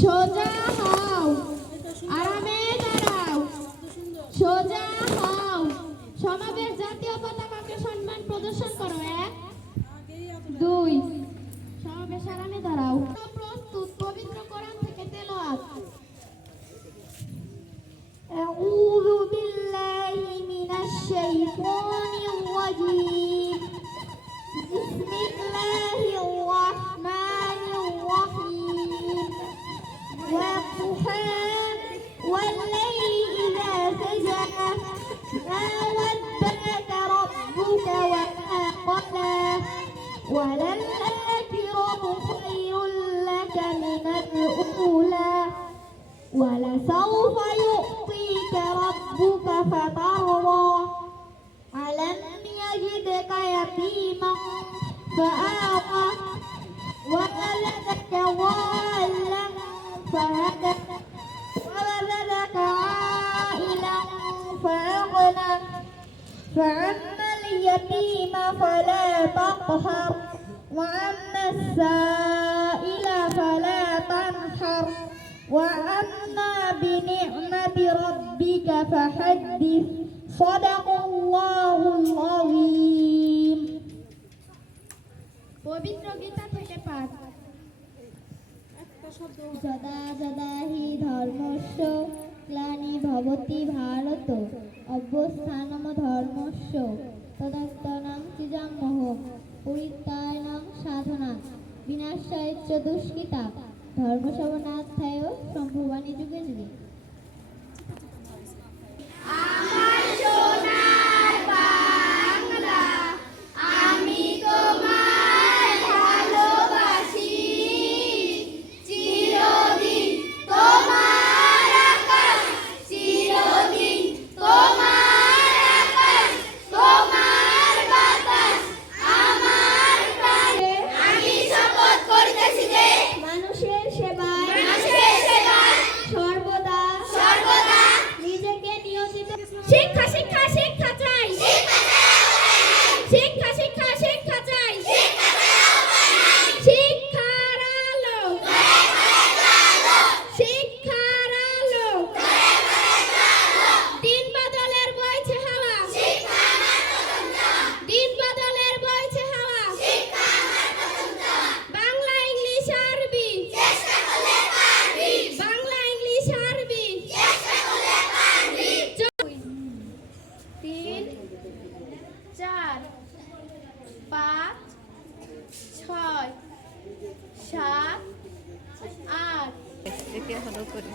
সোজা হও, আরামে দাঁড়াও, সোজা হও। সমাবেশ জাতীয় পতাকাকে সম্মান প্রদর্শন করো। 1 2 সমাবেশ আরামে দাঁড়াও। প্রস্তুত। পবিত্র কোরআন থেকে তেলাওয়াত। আউযু বিল্লাহি মিনাশ শাইতানির রাজীম। বিসমিল্লাহির রাহমানির রাহিম। والضحى والليل إذا سجى ما ودعك ربك وما قلى وللآخرة خير لك من الأولى ولسوف يعطيك ربك فترضى ألم يجدك يتيما فآوى وولدك ضالا فهدى وولدك عائلا فأغنى فأما اليتيم فلا تقهر وأما السائل فلا تنحر وأما بنعمة ربك فحدث صدق الله العظيم। পবিত্র গীতা থেকে পাঠ। যদা যদা হি ধর্মস্য গ্লানি ভবতি ভারত অভ্যুত্থানম ধর্মস্য তদাত্তনং সৃজনমঃ পরিত্রাণাং সাধনাং বিনাশায়চ দুষ্কৃতা ধর্মশবনাধ্যায় সম্ভবানি যুগে যুগে। হলো করে